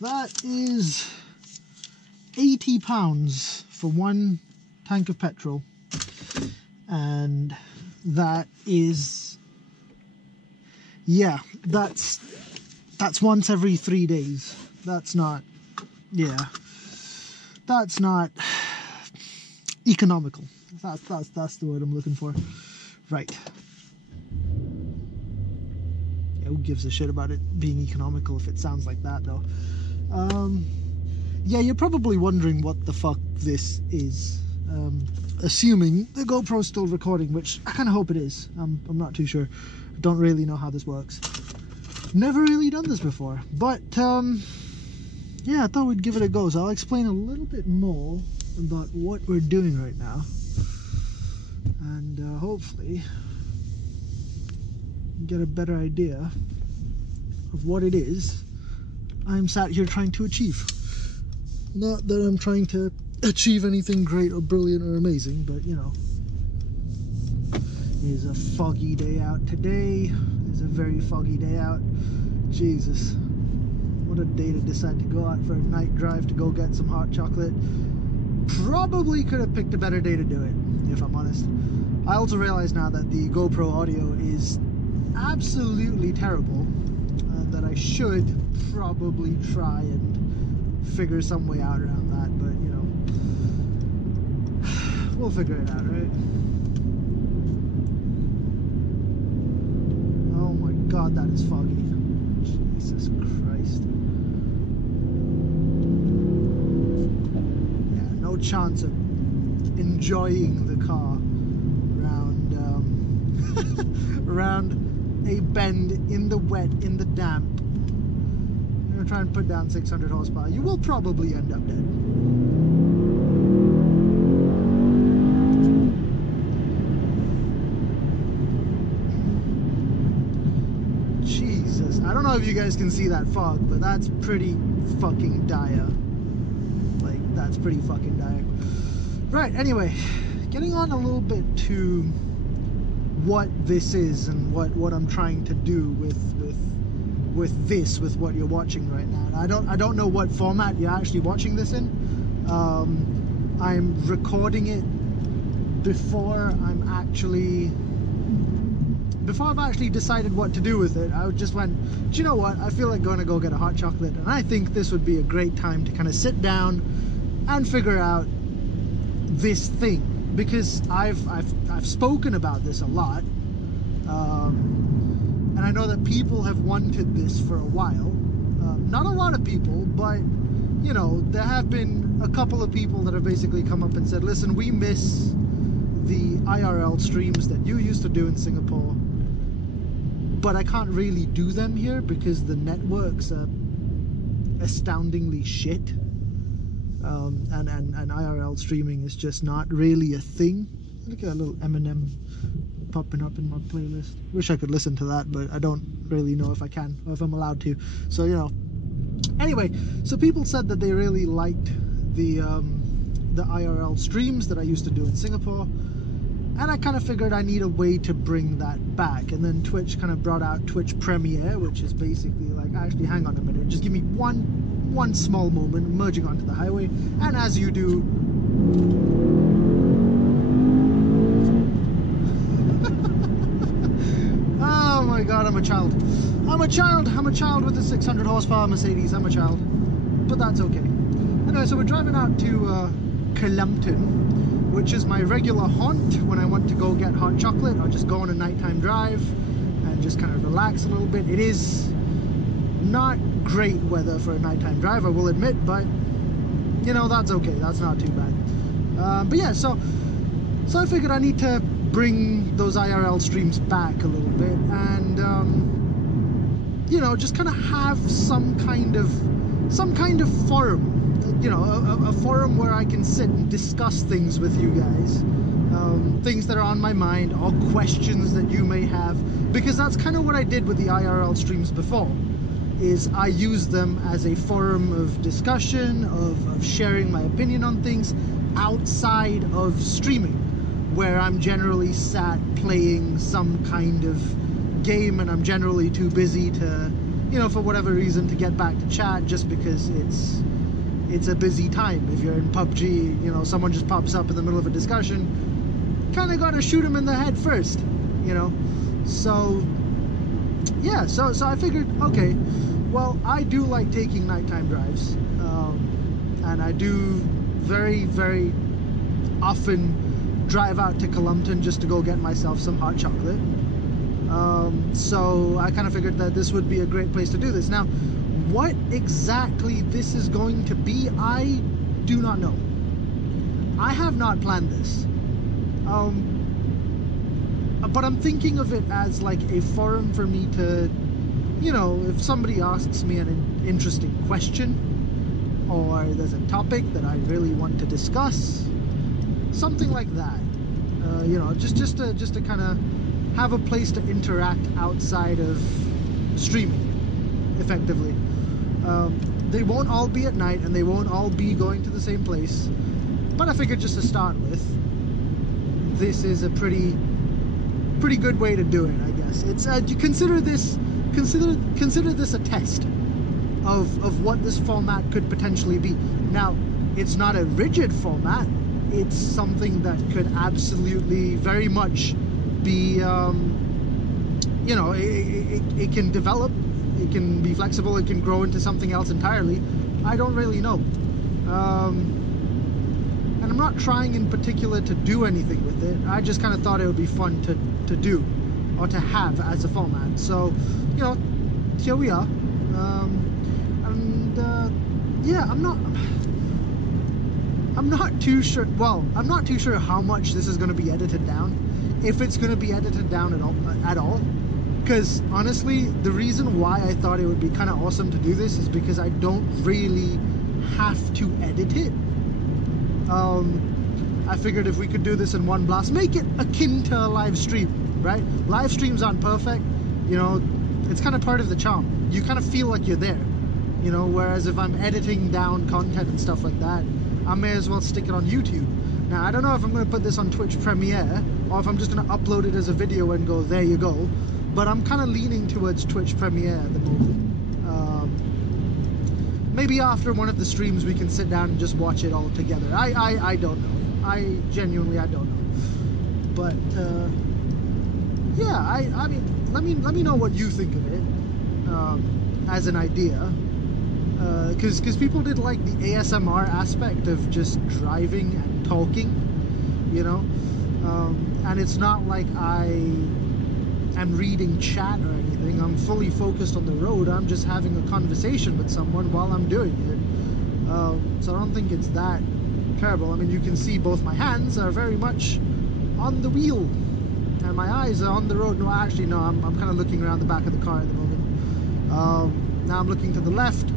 That is 80 pounds for one tank of petrol. And that is, yeah, that's once every 3 days. That's not, yeah, that's not economical. That's the word I'm looking for. Right. Yeah, who gives a shit about it being economical if it sounds like that, though? Yeah, you're probably wondering what the fuck this is. Assuming the GoPro's still recording, which I kind of hope it is. I'm not too sure. I don't really know how this works. Never really done this before, but yeah, I thought we'd give it a go. So I'll explain a little bit more about what we're doing right now, and hopefully get a better idea of what it is I'm sat here trying to achieve. Not that I'm trying to achieve anything great or brilliant or amazing, but you know, it is a foggy day out today. It's a very foggy day out. Jesus, what a day to decide to go out for a night drive to go get some hot chocolate. Probably could have picked a better day to do it, if I'm honest. I also realize now that the GoPro audio is absolutely terrible, and that I should probably try and figure some way out around that, but you know, we'll figure it out, right? Oh my god, that is foggy. Jesus Christ. Yeah, no chance of enjoying the car around a bend in the wet, in the damp. You're gonna try and put down 600 horsepower. You will probably end up dead. Jesus, I don't know if you guys can see that fog, but that's pretty fucking dire. Like, that's pretty fucking dire. Right, anyway, getting on a little bit to what this is and what I'm trying to do with what you're watching right now. And I don't know what format you're actually watching this in. I'm recording it before I've actually decided what to do with it. I just went, do you know what? I feel like going to go get a hot chocolate, and I think this would be a great time to kind of sit down and figure out this thing, because I've spoken about this a lot, and I know that people have wanted this for a while. Not a lot of people, but you know, there have been a couple of people that have basically come up and said, listen, we miss the IRL streams that you used to do in Singapore, but I can't really do them here because the networks are astoundingly shit. And IRL streaming is just not really a thing. Look at that little Eminem popping up in my playlist. Wish I could listen to that, but I don't really know if I can or if I'm allowed to. So, you know. Anyway, so people said that they really liked the IRL streams that I used to do in Singapore, and I kind of figured I need a way to bring that back. And then Twitch kind of brought out Twitch Premiere, which is basically like, actually, hang on a minute, just give me one small moment, merging onto the highway, and as you do, oh my god, I'm a child with a 600 horsepower Mercedes. I'm a child, but that's okay. Anyway, so we're driving out to Kelumpton, which is my regular haunt when I want to go get hot chocolate or just go on a nighttime drive and just kind of relax a little bit. It is not great weather for a nighttime drive, I will admit, but you know, that's okay, that's not too bad. But yeah, so I figured I need to bring those IRL streams back a little bit, and you know, just kind of have some kind of forum, you know, a forum where I can sit and discuss things with you guys, things that are on my mind or questions that you may have, because that's kind of what I did with the IRL streams before. Is I use them as a forum of discussion, of sharing my opinion on things outside of streaming, where I'm generally sat playing some kind of game and I'm generally too busy to, you you know, for whatever reason, to get back to chat, just because it's a busy time. If you're in PUBG, you know, someone just pops up in the middle of a discussion, kind of got to shoot them in the head first, you know. So yeah, so I figured, okay, well, I do like taking nighttime drives, and I do very, very often drive out to Columpton just to go get myself some hot chocolate. So I kind of figured that this would be a great place to do this. Now, what exactly this is going to be, I do not know. I have not planned this. But I'm thinking of it as like a forum for me to, you know, if somebody asks me an interesting question, or there's a topic that I really want to discuss, something like that. You know, just to kind of have a place to interact outside of streaming, effectively. They won't all be at night, and they won't all be going to the same place. But I figured, just to start with, this is a pretty good way to do it, I guess. It's you consider this a test of what this format could potentially be. Now, it's not a rigid format. It's something that could absolutely very much be, you know, it can develop, it can be flexible, it can grow into something else entirely. I don't really know. And I'm not trying in particular to do anything with it. I just kind of thought it would be fun to do, or to have as a format. So, you know, here we are. Yeah, I'm not too sure. Well, I'm not too sure how much this is going to be edited down, if it's going to be edited down at all. Because honestly, the reason why I thought it would be kind of awesome to do this is because I don't really have to edit it. I figured if we could do this in one blast, make it akin to a live stream, right? Live streams aren't perfect, you know, it's kind of part of the charm. You kind of feel like you're there, you know, whereas if I'm editing down content and stuff like that, I may as well stick it on YouTube. Now, I don't know if I'm going to put this on Twitch Premiere, or if I'm just going to upload it as a video and go, there you go. But I'm kind of leaning towards Twitch Premiere at the moment. Maybe after one of the streams we can sit down and just watch it all together. I don't know. I don't know. But yeah, I mean, let me know what you think of it as an idea. Because people did like the ASMR aspect of just driving and talking, you know, and it's not like I am reading chat or anything. I'm fully focused on the road. I'm just having a conversation with someone while I'm doing it. So I don't think it's that terrible. I mean, you can see both my hands are very much on the wheel, and my eyes are on the road. No, actually, no, I'm kind of looking around the back of the car at the moment. Now I'm looking to the left.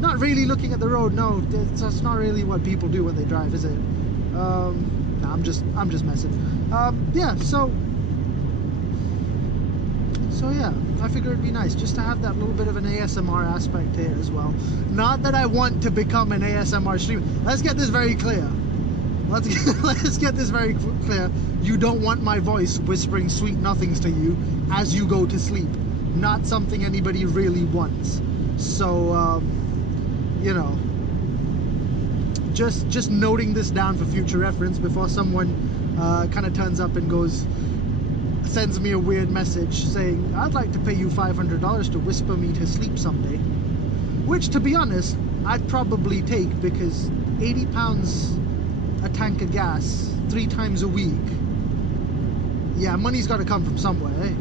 Not really looking at the road, no. That's not really what people do when they drive, is it? No, I'm just messing. Yeah, so yeah, I figured it'd be nice just to have that little bit of an ASMR aspect here as well. Not that I want to become an ASMR streamer. Let's get this very clear. Let's get this very clear. You don't want my voice whispering sweet nothings to you as you go to sleep. Not something anybody really wants. So, you know, just noting this down for future reference before someone kind of turns up and sends me a weird message saying, I'd like to pay you $500 to whisper me to sleep someday. Which, to be honest, I'd probably take, because 80 pounds a tank of gas 3 times a week, yeah, money's got to come from somewhere, eh?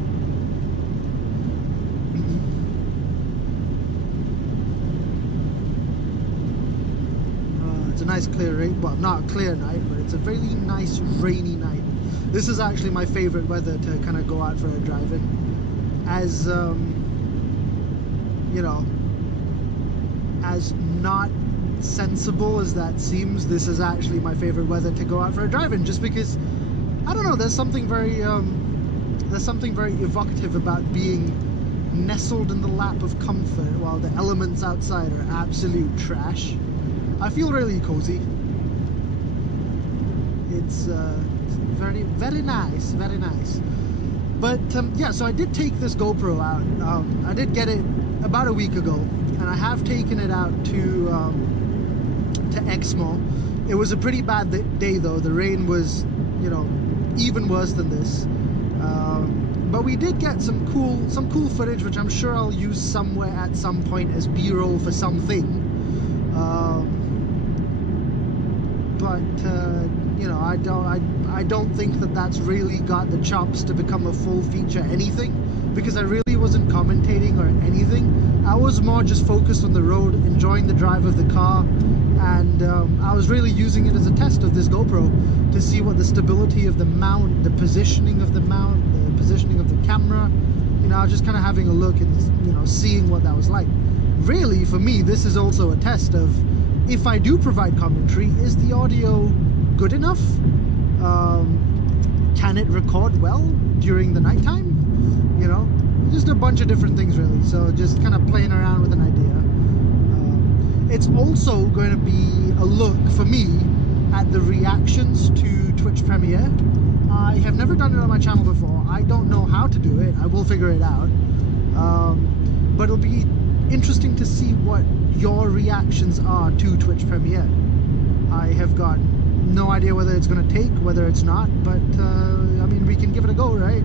It's a nice clear rain, well, not a clear night, but it's a really nice rainy night. This is actually my favorite weather to kind of go out for a drive in. As, you know, as not sensible as that seems, this is actually my favorite weather to go out for a drive in, just because, I don't know, there's something very evocative about being nestled in the lap of comfort while the elements outside are absolute trash. I feel really cozy. It's very, very nice, very nice. But yeah, so I did take this GoPro out. I did get it about a week ago, and I have taken it out to Exmo. It was a pretty bad day though. The rain was, you know, even worse than this. But we did get some cool footage, which I'm sure I'll use somewhere at some point as B-roll for something. You know, I don't think that that's really got the chops to become a full feature anything, because I really wasn't commentating or anything. I was more just focused on the road, enjoying the drive of the car, and I was really using it as a test of this GoPro to see what the stability of the mount, the positioning of the mount, the positioning of the camera, you know, just kind of having a look and, you know, seeing what that was like. Really, for me, this is also a test of, if I do provide commentary, is the audio good enough? Can it record well during the nighttime? You know, just a bunch of different things really. So just kind of playing around with an idea. It's also going to be a look for me at the reactions to Twitch Premiere. I have never done it on my channel before. I don't know how to do it. I will figure it out. But it'll be interesting to see what your reactions are to Twitch Premiere. I have got no idea whether it's going to take, whether it's not, but I mean, we can give it a go, right?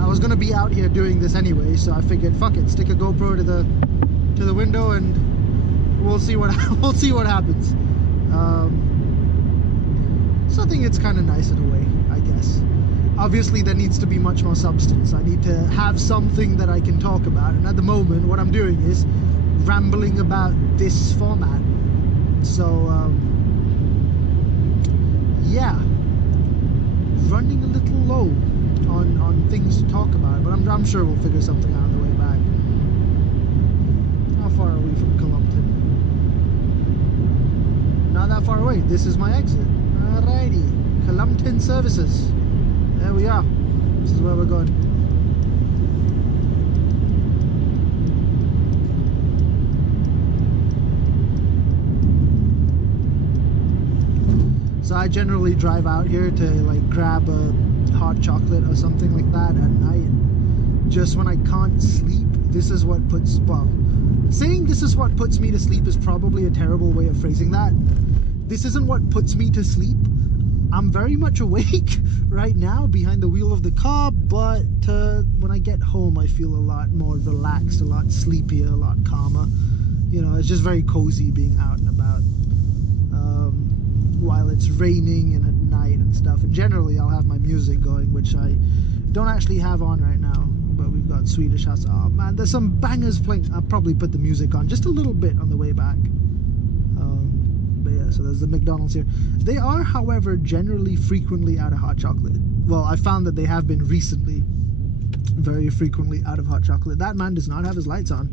I was going to be out here doing this anyway, so I figured, fuck it, stick a GoPro to the window and we'll see what we'll see what happens. So I think it's kind of nice in a way, I guess. Obviously, there needs to be much more substance. I need to have something that I can talk about, and at the moment, what I'm doing is rambling about this format. So, yeah, running a little low on things to talk about, but I'm sure we'll figure something out on the way back. How far are we from Columpton? Not that far away. This is my exit. Alrighty, Columpton Services. There we are. This is where we're going. So I generally drive out here to like grab a hot chocolate or something like that at night. Just when I can't sleep, this is what puts, well, saying this is what puts me to sleep is probably a terrible way of phrasing that. This isn't what puts me to sleep. I'm very much awake right now behind the wheel of the car, but when I get home I feel a lot more relaxed, a lot sleepier, a lot calmer. You know, it's just very cozy being out and about while it's raining and at night and stuff. And generally I'll have my music going, which I don't actually have on right now, but we've got Swedish House. Oh man, there's some bangers playing. I'll probably put the music on just a little bit on the way back. But yeah, so there's the McDonald's here. They are, however, generally frequently out of hot chocolate. Well, I found that they have been recently very frequently out of hot chocolate. That man does not have his lights on.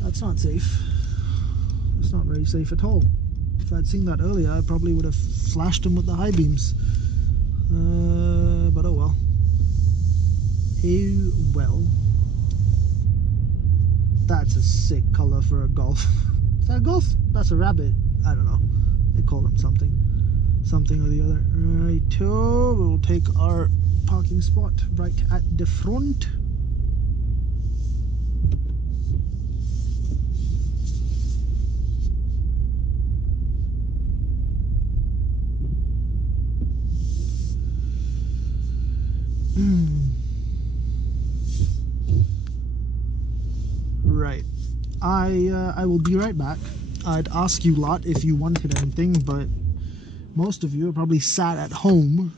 That's not safe. It's not very safe at all. If I'd seen that earlier, I probably would have flashed him with the high beams. But oh well. Oh well. That's a sick color for a Golf. Is that a Golf? That's a rabbit. I don't know. They call them something or the other. Right, we'll take our parking spot right at the front. Right. I will be right back. I'd ask you lot if you wanted anything, but most of you are probably sat at home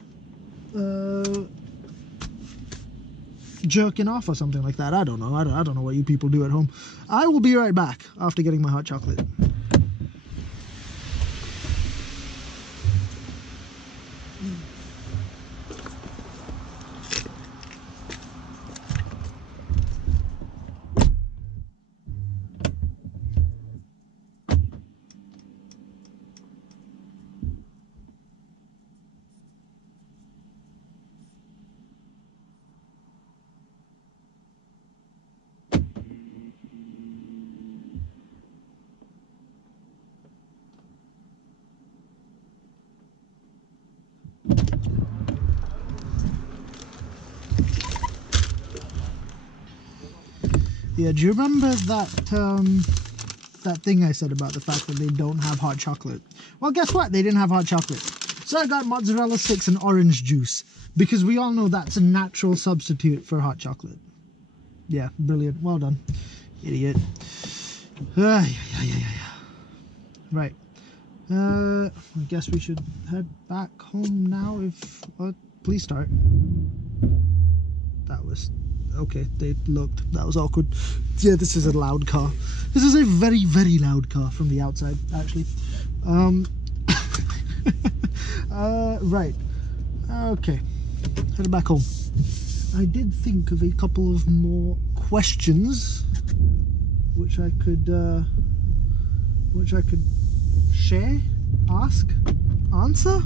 jerking off or something like that. I don't know. I don't know what you people do at home. I will be right back after getting my hot chocolate. Yeah, do you remember that that thing I said about the fact that they don't have hot chocolate? Well, guess what? They didn't have hot chocolate. So I got mozzarella sticks and orange juice, because we all know that's a natural substitute for hot chocolate. Yeah, brilliant. Well done, idiot. Right. I guess we should head back home now. If please start. That was okay. They looked. That was awkward. Yeah, this is a loud car. This is a very, very loud car from the outside, actually. Right. Okay. Headed back home. I did think of a couple of more questions, which I could share, ask, answer.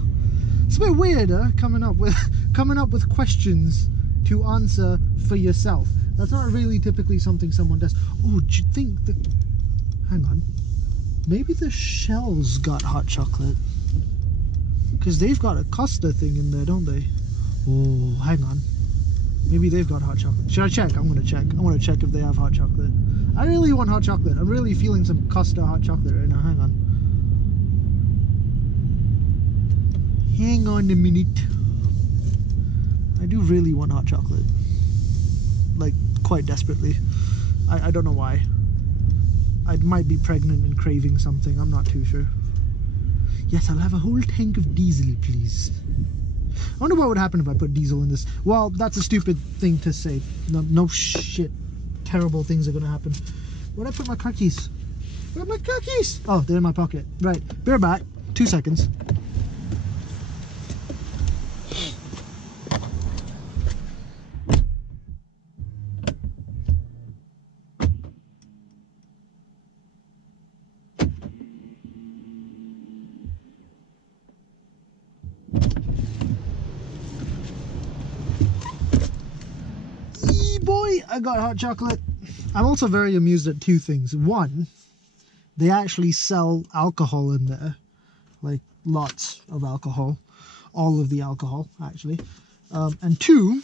It's a bit weirder coming up with questions to answer for yourself. That's not really typically something someone does. Oh, do you think that? Hang on. Maybe the Shells got hot chocolate, because they've got a Costa thing in there, don't they? Oh, hang on. Maybe they've got hot chocolate. Should I check? I'm gonna check. I want to check if they have hot chocolate. I really want hot chocolate. I'm really feeling some Costa hot chocolate right now. Hang on. Hang on a minute. I do really want hot chocolate. Like, quite desperately. I don't know why. I might be pregnant and craving something. I'm not too sure. Yes, I'll have a whole tank of diesel, please. I wonder what would happen if I put diesel in this. Well, that's a stupid thing to say. No shit. Terrible things are going to happen. Where'd I put my car keys? Where'd my car keys? Oh, they're in my pocket. Right. Bear back. 2 seconds. I got hot chocolate. I'm also very amused at two things. One, they actually sell alcohol in there, like lots of alcohol, all of the alcohol actually. And two,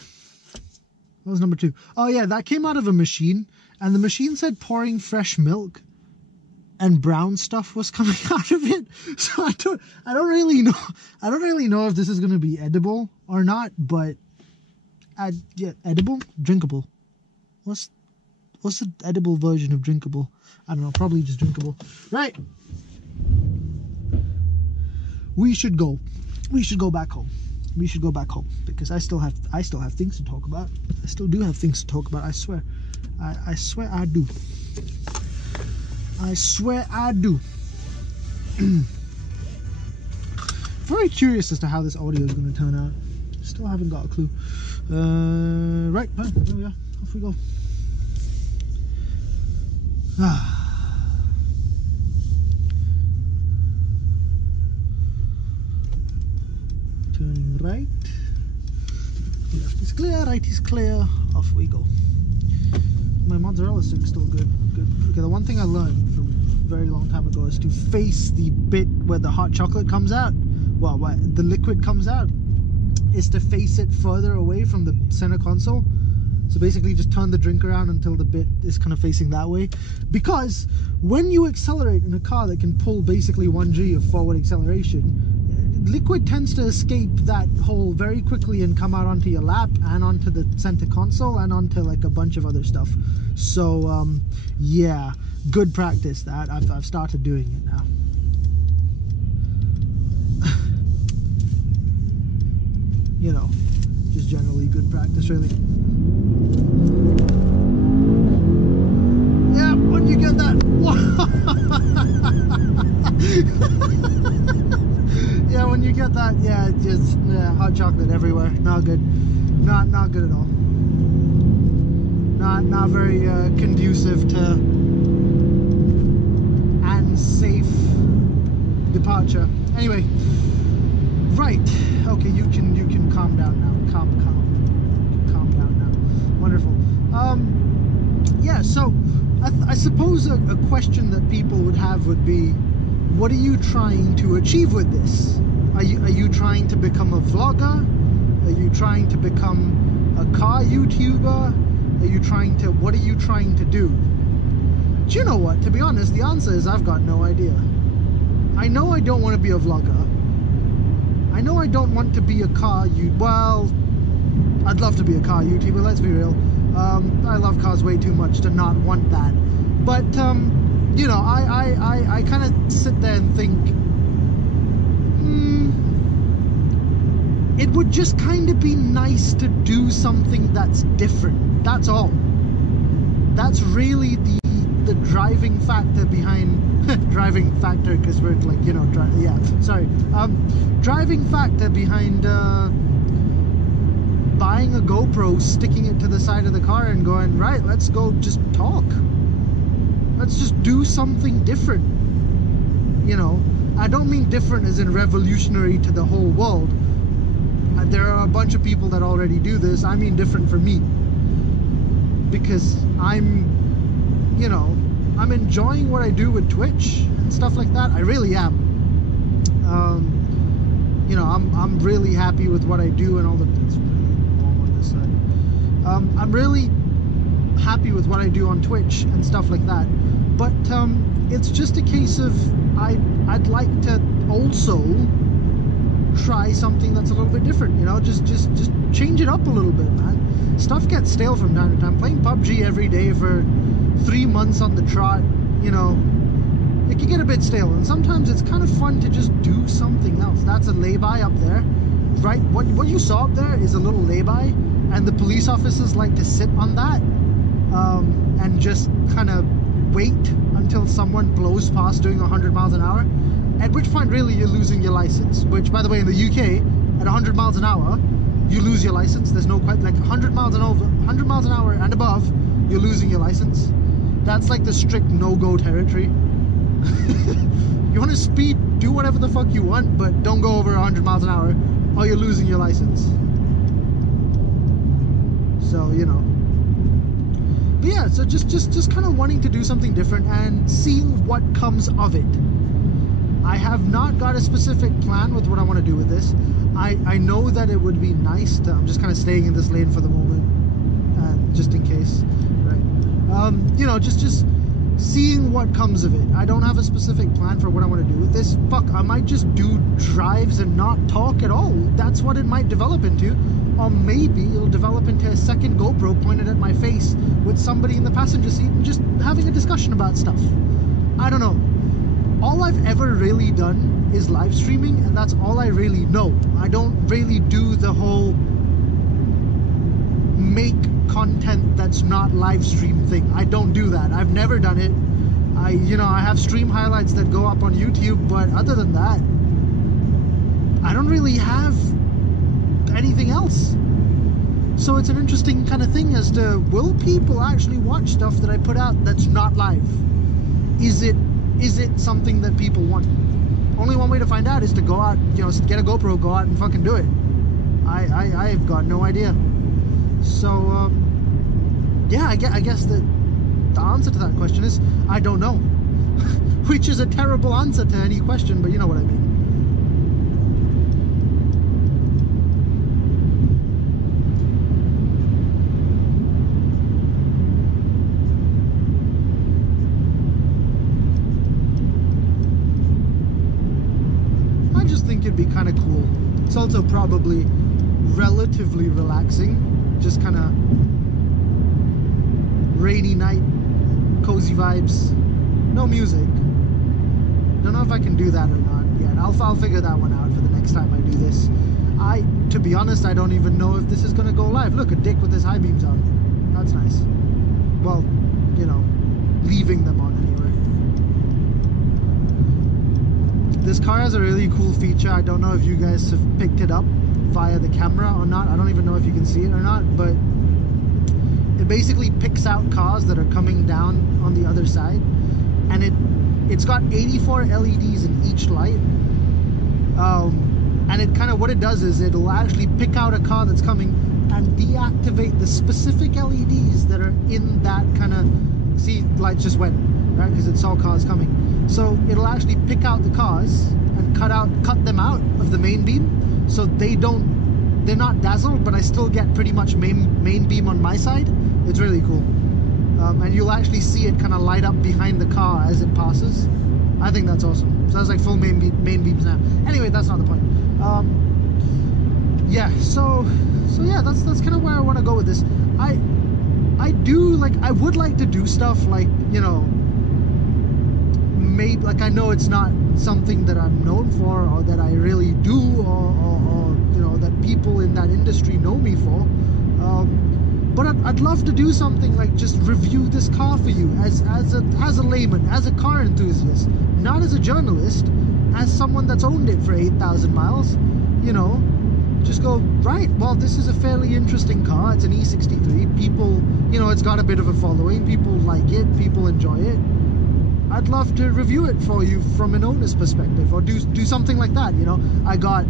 what was number two? Oh yeah, that came out of a machine, and the machine said pouring fresh milk, and brown stuff was coming out of it. So I don't really know if this is gonna be edible or not, but yeah, edible, drinkable. What's the edible version of drinkable? I don't know, probably just drinkable. Right. We should go back home. We should go back home, because I still have things to talk about. I still do have things to talk about, I swear. I swear I do. I swear I do. Very curious as to how this audio is going to turn out. Still haven't got a clue. Right, there we are. Off we go. Turning right. Left is clear, right is clear. Off we go. My mozzarella stick's still good. Okay, the one thing I learned from a very long time ago is to face the bit where the hot chocolate comes out. Well, where the liquid comes out, is to face it further away from the center console. So basically just turn the drink around until the bit is kind of facing that way. Because when you accelerate in a car that can pull basically 1G of forward acceleration, liquid tends to escape that hole very quickly and come out onto your lap and onto the center console and onto like a bunch of other stuff. So yeah, good practice that. I've started doing it now. You know, just generally good practice, really. Yeah, when you get that. Yeah, when you get that, yeah, just hot chocolate everywhere. Not good. Not good at all. Not very conducive to and safe departure. Anyway, right. Okay, you can calm down now. Calm down now. Wonderful. Yeah, so I suppose a question that people would have would be, what are you trying to achieve with this? Are you trying to become a vlogger? Are you trying to become a car YouTuber? What are you trying to do? Do you know what? To be honest, the answer is I've got no idea. I know I don't want to be a vlogger. I know I don't want to be a car well, I'd love to be a car YouTuber, let's be real. I love cars way too much to not want that. But, you know, I kind of sit there and think, it would just kind of be nice to do something that's different. That's all. That's really the driving factor behind driving factor, because we're like, you know, driving factor behind buying a GoPro, sticking it to the side of the car and going, right, let's go just talk. Let's just do something different. You know, I don't mean different as in revolutionary to the whole world. There are a bunch of people that already do this. I mean different for me. Because I'm, you know, I'm enjoying what I do with Twitch and stuff like that. I really am. You know, I'm really happy with what I do and all the... It's really warm on this side. I'm really happy with what I do on Twitch and stuff like that. But it's just a case of I'd like to also try something that's a little bit different, you know, just change it up a little bit, man. Stuff gets stale from time to time. Playing PUBG every day for 3 months on the trot, you know, it can get a bit stale, and sometimes it's kind of fun to just do something else. That's a lay-by up there, right? What you saw up there is a little lay-by, and the police officers like to sit on that and just kind of wait until someone blows past doing 100 miles an hour. At which point, really, you're losing your license. Which, by the way, in the UK, at 100 miles an hour, you lose your license. There's no quite like 100 miles an hour and above, you're losing your license. That's like the strict no-go territory. You want to speed, do whatever the fuck you want, but don't go over 100 miles an hour, or you're losing your license. So, you know. But yeah, so just kind of wanting to do something different and seeing what comes of it. I have not got a specific plan with what I want to do with this. I know that it would be nice to... I'm just kind of staying in this lane for the moment, and just in case, right? You know, just seeing what comes of it. I don't have a specific plan for what I want to do with this. Fuck, I might just do drives and not talk at all. That's what it might develop into. Or maybe it'll develop into a second GoPro pointed at my face with somebody in the passenger seat and just having a discussion about stuff. I don't know. All I've ever really done is live streaming, and that's all I really know. I don't really do the whole make content that's not live stream thing. I don't do that. I've never done it. You know, I have stream highlights that go up on YouTube, but other than that, I don't really have anything else. So it's an interesting kind of thing as to, will people actually watch stuff that I put out that's not live? Is it something that people want? Only one way to find out is to go out, you know, get a GoPro, go out and fucking do it. I've got no idea. So, yeah, I guess the answer to that question is, I don't know. Which is a terrible answer to any question, but you know what I mean. It'd be kind of cool. It's also probably relatively relaxing, just kind of rainy night, cozy vibes, no music. Don't know if I can do that or not yet. I'll figure that one out for the next time I do this. To be honest, I don't even know if this is gonna go live. Look, a dick with his high beams on. That's nice. Well, you know, leaving them on anyway. This car has a really cool feature. I don't know if you guys have picked it up via the camera or not. I don't even know if you can see it or not, but it basically picks out cars that are coming down on the other side, and it's got 84 LEDs in each light, and it kind of, what it does is it'll actually pick out a car that's coming and deactivate the specific LEDs that are in that kind of, see, lights just went, right, because it saw cars coming. So it'll actually pick out the cars and cut them out of the main beam, so they're not dazzled, but I still get pretty much main beam on my side, It's really cool. And you'll actually see it kind of light up behind the car as it passes. I think that's awesome. So that's like full main beams now. Anyway, that's not the point. Yeah, so yeah, that's kind of where I want to go with this. I would like to do stuff like, you know, maybe, like, I know it's not something that I'm known for or that I really do, or you know, that people in that industry know me for. But I'd love to do something like just review this car for you as a layman, as a car enthusiast, not as a journalist, as someone that's owned it for 8,000 miles, you know. Just go, right, well, this is a fairly interesting car. It's an E63. People, you know, it's got a bit of a following. People like it. People enjoy it. I'd love to review it for you from an owner's perspective, or do something like that, you know. I got,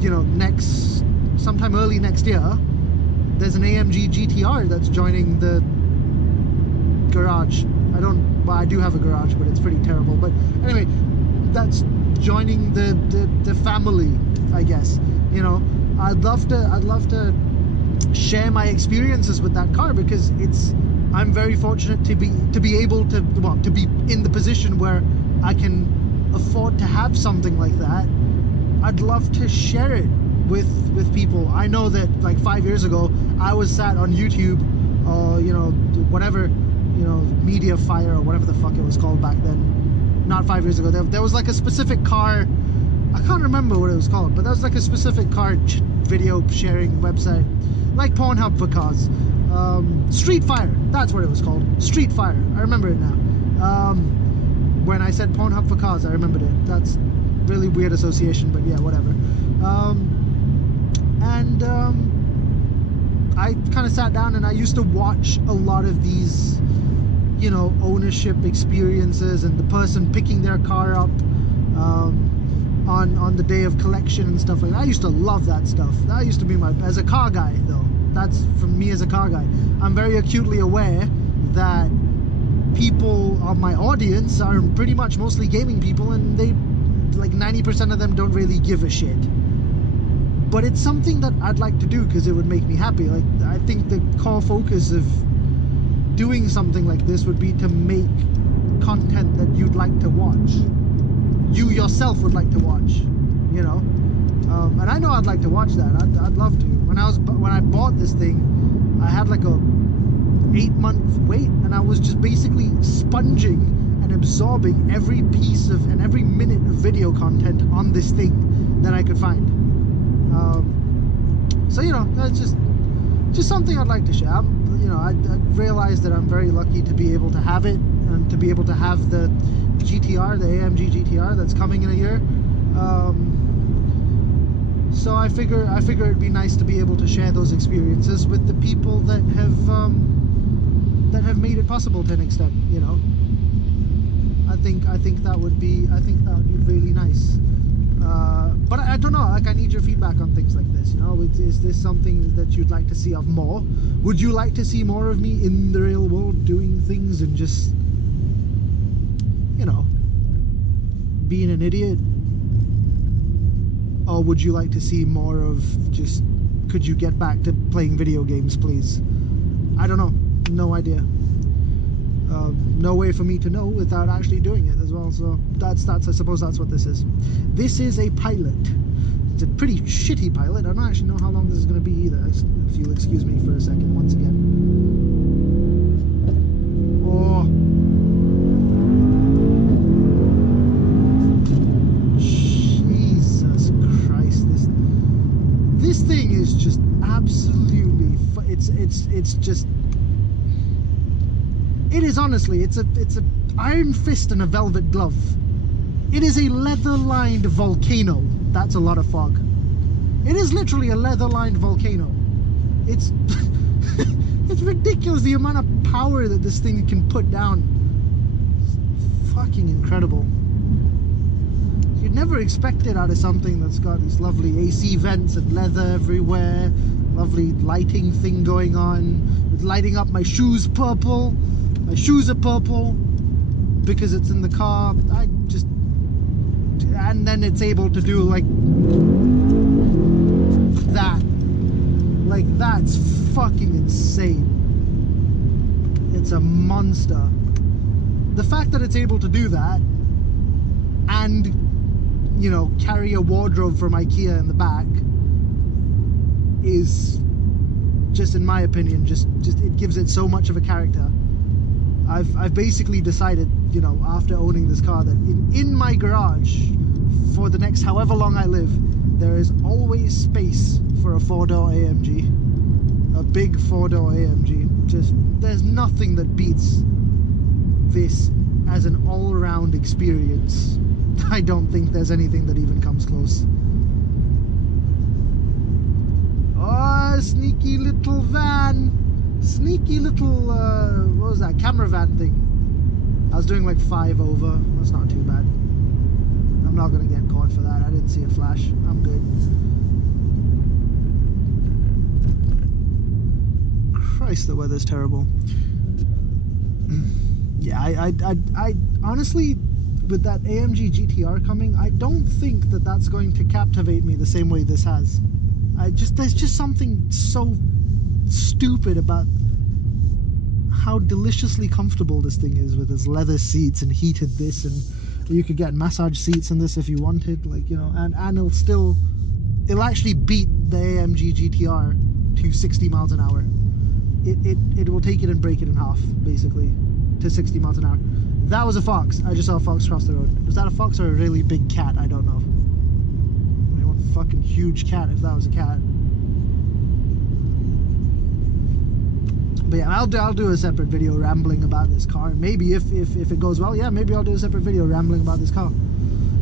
you know, sometime early next year, there's an AMG GTR that's joining the garage. I do have a garage, but it's pretty terrible. But anyway, that's joining the family, I guess. You know, I'd love to share my experiences with that car, because I'm very fortunate to be able to, well, to be in the position where I can afford to have something like that. I'd love to share it with people. I know that like 5 years ago I was sat on YouTube, or you know, whatever, you know, Media Fire or whatever the fuck it was called back then. Not 5 years ago. There was like a specific car, I can't remember what it was called, but there was like a specific car video sharing website, like Pornhub for cars. Street Fire, that's what it was called. Street Fire, I remember it now. When I said Pornhub for cars, I remembered it. That's really weird association, but yeah, whatever. I kind of sat down and I used to watch a lot of these, you know, ownership experiences, and the person picking their car up on the day of collection and stuff like that. I used to love that stuff. That used to be as a car guy though. That's from me as a car guy. I'm very acutely aware that people of my audience are pretty much mostly gaming people, and they, like 90% of them, don't really give a shit. But it's something that I'd like to do because it would make me happy. Like, I think the core focus of doing something like this would be to make content that you'd like to watch. You yourself would like to watch, you know. And I know I'd like to watch that. I'd love to. When I bought this thing, I had like a 8-month wait, and I was just basically sponging and absorbing every piece of and every minute of video content on this thing that I could find. So you know, that's just something I'd like to share. You know, I realize that I'm very lucky to be able to have it, and to be able to have the GTR, the AMG GTR that's coming in a year. So I figure it'd be nice to be able to share those experiences with the people that have made it possible to an extent. You know, I think that would be really nice. But I don't know, like, I need your feedback on things like this, you know. Is this something that you'd like to see of more? Would you like to see more of me in the real world doing things and just, you know, being an idiot? Or would you like to see more of just, could you get back to playing video games, please? I don't know, no idea. No way for me to know without actually doing it as well. So that's I suppose that's what this is. This is a pilot. It's a pretty shitty pilot. I don't actually know how long this is going to be either, if you'll excuse me for a second once again. Oh, Jesus Christ, this thing is just absolutely, it's just, it is honestly, it's a iron fist and a velvet glove. It is a leather-lined volcano. That's a lot of fog. It is literally a leather-lined volcano. It's it's ridiculous the amount of power that this thing can put down. It's fucking incredible. You'd never expect it out of something that's got these lovely AC vents and leather everywhere, lovely lighting thing going on. It's lighting up my shoes purple. My shoes are purple because it's in the car. And then it's able to do like that. Like, that's fucking insane. It's a monster. The fact that it's able to do that and, you know, carry a wardrobe from IKEA in the back is just, in my opinion, just it gives it so much of a character. I've basically decided, you know, after owning this car, that in my garage for the next however long I live, there is always space for a 4-door AMG, a big 4-door AMG. Just, there's nothing that beats this as an all-round experience. I don't think there's anything that even comes close. Oh, sneaky little van. Sneaky little, what was that, camera van thing. I was doing like 5 over. That's not too bad. I'm not going to get caught for that. I didn't see a flash. I'm good. Christ, the weather's terrible. Yeah, I honestly, with that AMG GTR coming, I don't think that that's going to captivate me the same way this has. There's just something so stupid about how deliciously comfortable this thing is, with its leather seats and heated this, and you could get massage seats in this if you wanted, like, you know, and it'll actually beat the AMG GTR to 60 miles an hour. It will take it and break it in half, basically, to 60 miles an hour. That was a fox. I just saw a fox cross the road. Was that a fox or a really big cat? I don't know. I mean, one fucking huge cat if that was a cat. But yeah, I'll do a separate video rambling about this car. Maybe if it goes well, yeah, maybe I'll do a separate video rambling about this car.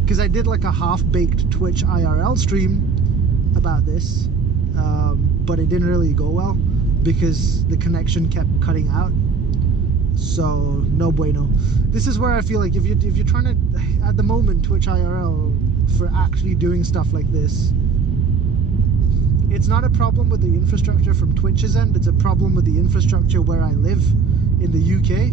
Because I did like a half-baked Twitch IRL stream about this, but it didn't really go well because the connection kept cutting out. So no bueno. This is where I feel like if you're trying to, at the moment, Twitch IRL for actually doing stuff like this, it's not a problem with the infrastructure from Twitch's end, it's a problem with the infrastructure where I live in the UK.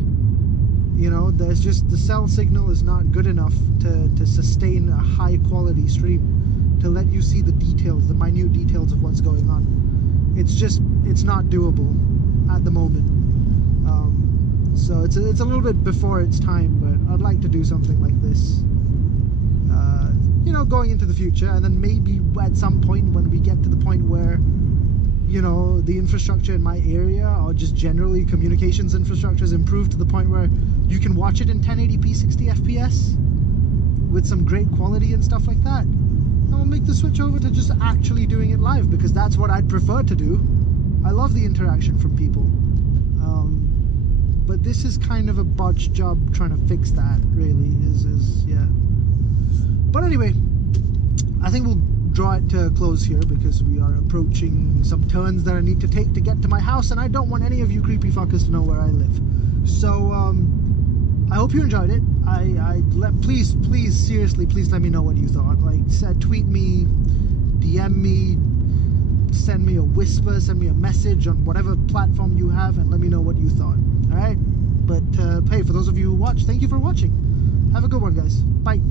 You know, there's just, the cell signal is not good enough to sustain a high quality stream, to let you see the details, the minute details of what's going on. It's not doable at the moment. So it's a little bit before its time, but I'd like to do something like this, you know, going into the future, and then maybe at some point when we get to the point where, you know, the infrastructure in my area, or just generally communications infrastructure, is improved to the point where you can watch it in 1080p 60 FPS with some great quality and stuff like that, and we'll make the switch over to just actually doing it live, because that's what I'd prefer to do. I love the interaction from people. But this is kind of a botched job trying to fix that, really, yeah. But anyway, I think we'll draw it to a close here, because we are approaching some turns that I need to take to get to my house, and I don't want any of you creepy fuckers to know where I live. So, I hope you enjoyed it. Please, seriously, please let me know what you thought. Like, tweet me, DM me, send me a whisper, send me a message on whatever platform you have, and let me know what you thought. Alright? But hey, for those of you who watch, thank you for watching. Have a good one, guys. Bye.